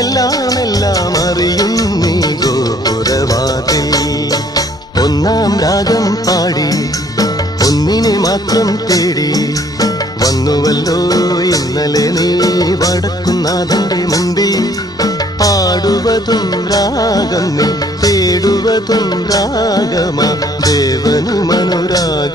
എല്ലാം അറിയും നീ ഗോപുരവാതിൽ. ഒന്നാം രാഗം പാടി ഒന്നിനെ മാത്രം തേടി വന്നുവല്ലോ ഇന്നലെ നീ വടക്കുന്നാഥന്റെ മുമ്പിൽ. പാടുവതും രാഗം നീ തേടുവതും രാഗമാ ദേവനു മനോരാഗിയാമമ്പല